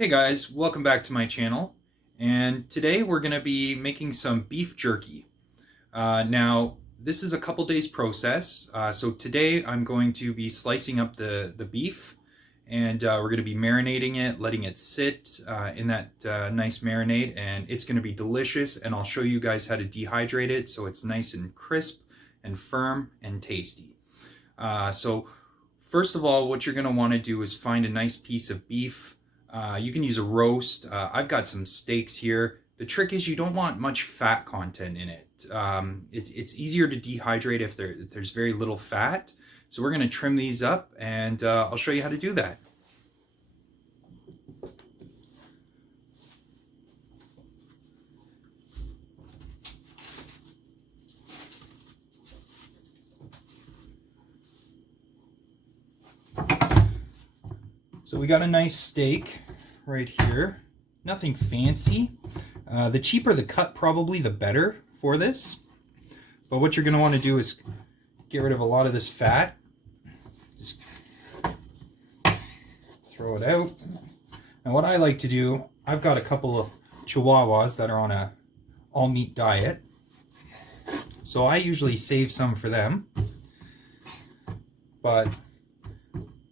Hey guys, welcome back to my channel, and today we're going to be making some beef jerky. Now this is a couple days process, so today I'm going to be slicing up the beef, and we're going to be marinating it, letting it sit in that nice marinade, and it's going to be delicious, and I'll show you guys how to dehydrate it so it's nice and crisp and firm and tasty. So first of all, what you're going to want to do is find a nice piece of beef. You can use a roast. I've got some steaks here. The trick is you don't want much fat content in it. It's easier to dehydrate if there's very little fat. So we're going to trim these up, and I'll show you how to do that. So we got a nice steak right here. Nothing fancy. The cheaper the cut, probably the better for this. But what you're going to want to do is get rid of a lot of this fat. Just throw it out. And what I like to do, I've got a couple of Chihuahuas that are on a all-meat diet. So I usually save some for them. But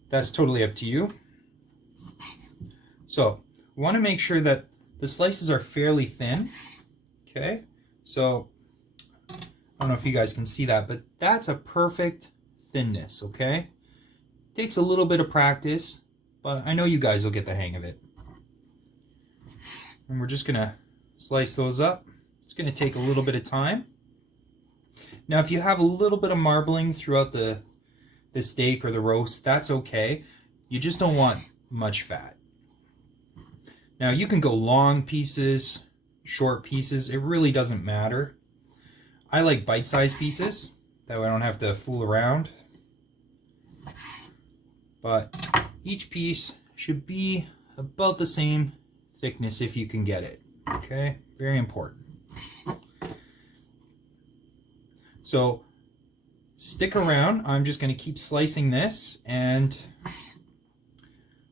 that's totally up to you. So we want to make sure that the slices are fairly thin. Okay, so I don't know if you guys can see that, but that's a perfect thinness. Okay, takes a little bit of practice, but I know you guys will get the hang of it. And we're just gonna slice those up. It's gonna take a little bit of time. Now if you have a little bit of marbling throughout the steak or the roast, that's okay. You just don't want much fat. Now you can go long pieces, short pieces, it really doesn't matter. I like bite-sized pieces, that way I don't have to fool around. But each piece should be about the same thickness if you can get it. Okay, very important. So stick around, I'm just going to keep slicing this and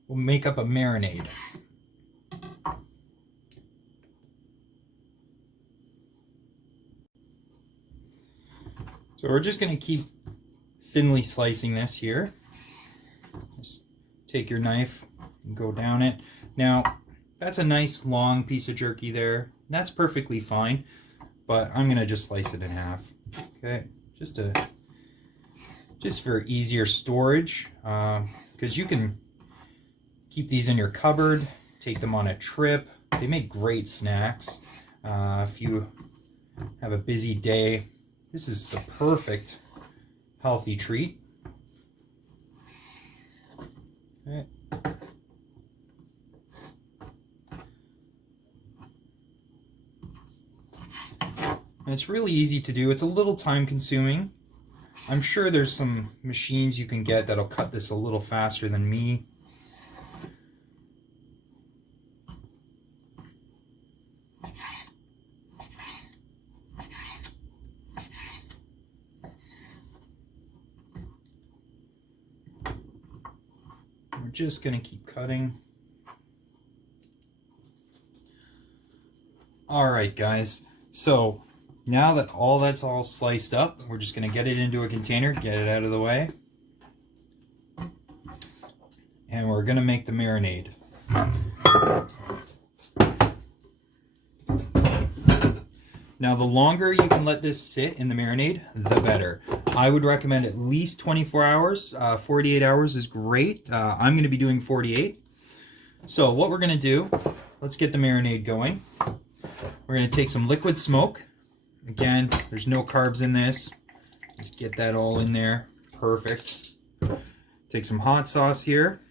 we'll make up a marinade. So we're just going to keep thinly slicing this here. Just take your knife and go down it. Now, that's a nice long piece of jerky there. That's perfectly fine, but I'm going to just slice it in half. Okay, just for easier storage, because you can keep these in your cupboard, take them on a trip. They make great snacks. If you have a busy day, this is the perfect healthy treat. Okay. And it's really easy to do. It's a little time consuming. I'm sure there's some machines you can get that'll cut this a little faster than me. We're just going to keep cutting. Alright guys, so now that that's all sliced up, we're just going to get it into a container, get it out of the way. And we're going to make the marinade. Now the longer you can let this sit in the marinade, the better. I would recommend at least 24 hours. 48 hours is great. I'm going to be doing 48. So what we're going to do, let's get the marinade going. We're going to take some liquid smoke. Again, there's no carbs in this. Just get that all in there. Perfect. Take some hot sauce here.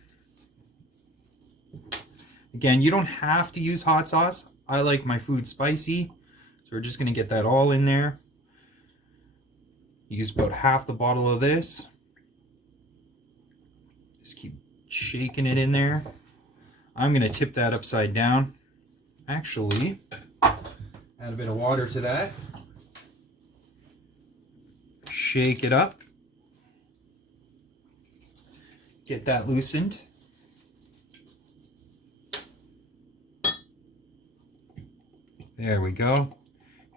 Again, you don't have to use hot sauce. I like my food spicy. So we're just going to get that all in there. Use about half the bottle of this. Just keep shaking it in there. I'm going to tip that upside down. Actually, add a bit of water to that. Shake it up. Get that loosened. There we go.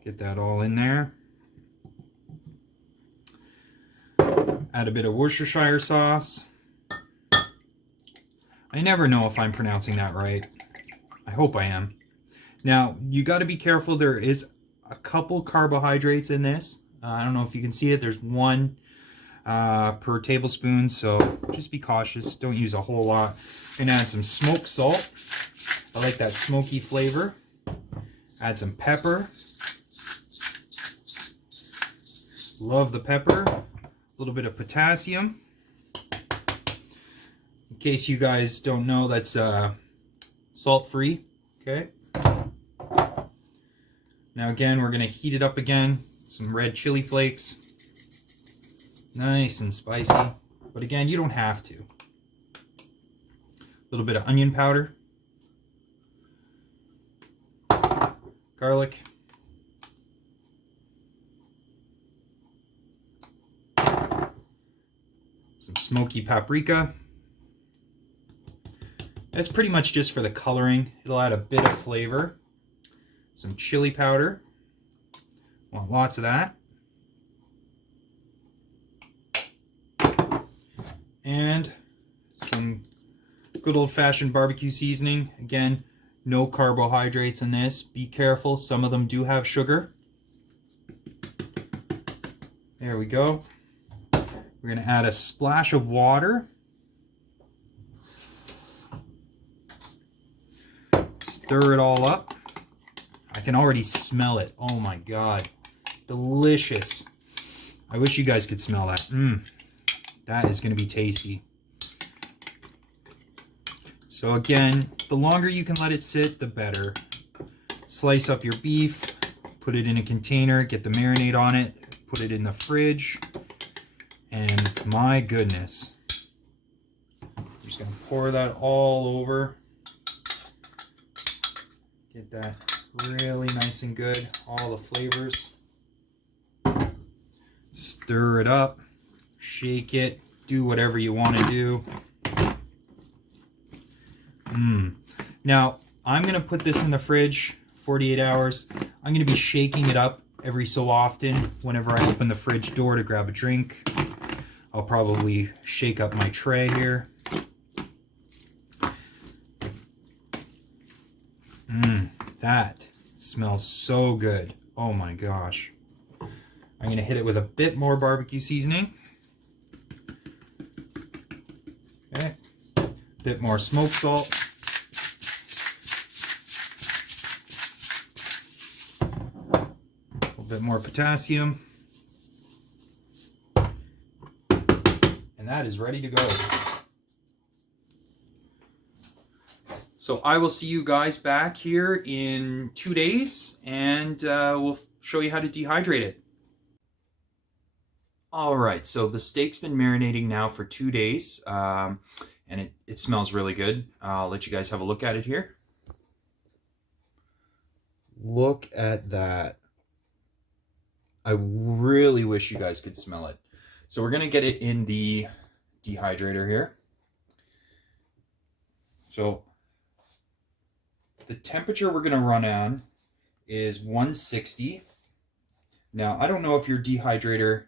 Get that all in there. Add a bit of Worcestershire sauce. I never know if I'm pronouncing that right. I hope I am. Now, you got to be careful. There is a couple carbohydrates in this. I don't know if you can see it. There's one per tablespoon, so just be cautious. Don't use a whole lot. I'm going to add some smoked salt. I like that smoky flavor. Add some pepper. Love the pepper. A little bit of potassium. In case you guys don't know, that's salt-free. Okay. Now again, we're going to heat it up again. Some red chili flakes. Nice and spicy. But again, you don't have to. A little bit of onion powder. Garlic. Some smoky paprika. That's pretty much just for the coloring. It'll add a bit of flavor. Some chili powder. Want lots of that. And some good old-fashioned barbecue seasoning. Again, no carbohydrates in this. Be careful. Some of them do have sugar. There we go. We're going to add a splash of water. Stir it all up. I can already smell it. Oh my God. Delicious. I wish you guys could smell that. That is going to be tasty. So again, the longer you can let it sit, the better. Slice up your beef, put it in a container, get the marinade on it, put it in the fridge, and my goodness. I'm just going to pour that all over. Get that really nice and good, all the flavors. Stir it up. Shake it, do whatever you want to do. Now, I'm going to put this in the fridge 48 hours. I'm going to be shaking it up every so often whenever I open the fridge door to grab a drink. I'll probably shake up my tray here. That smells so good. Oh my gosh. I'm going to hit it with a bit more barbecue seasoning. Okay, bit more smoked salt. A little bit more potassium. And that is ready to go. So I will see you guys back here in 2 days, and we'll show you how to dehydrate it. All right, so the steak's been marinating now for 2 days, and it smells really good. I'll let you guys have a look at it here. Look at that. I really wish you guys could smell it. So we're going to get it in the dehydrator here. So the temperature we're going to run on is 160. Now, I don't know if your dehydrator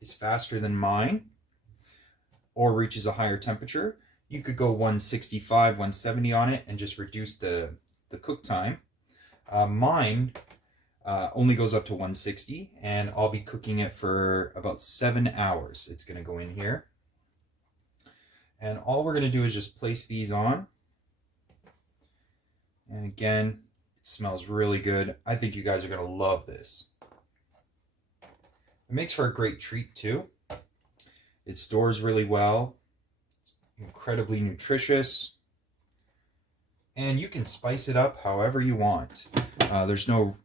is faster than mine or reaches a higher temperature. You could go 165, 170 on it and just reduce the cook time. Mine only goes up to 160, and I'll be cooking it for about 7 hours. It's going to go in here. And all we're going to do is just place these on. And again, it smells really good. I think you guys are going to love this. It makes for a great treat too. It stores really well. It's incredibly nutritious. And you can spice it up however you want. There's no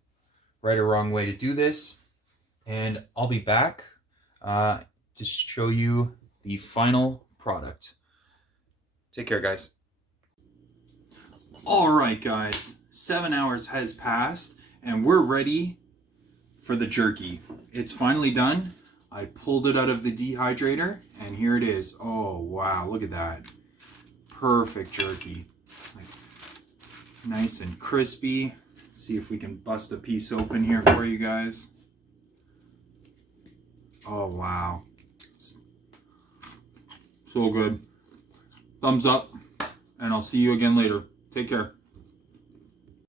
right or wrong way to do this. And I'll be back to show you the final product. Take care, guys. All right, guys. 7 hours has passed and we're ready for the jerky. It's finally done. I pulled it out of the dehydrator and here it is. Oh, wow. Look at that. Perfect jerky. Like, nice and crispy. see if we can bust a piece open here for you guys. Oh, wow. It's so good. Thumbs up, and I'll see you again later. Take care.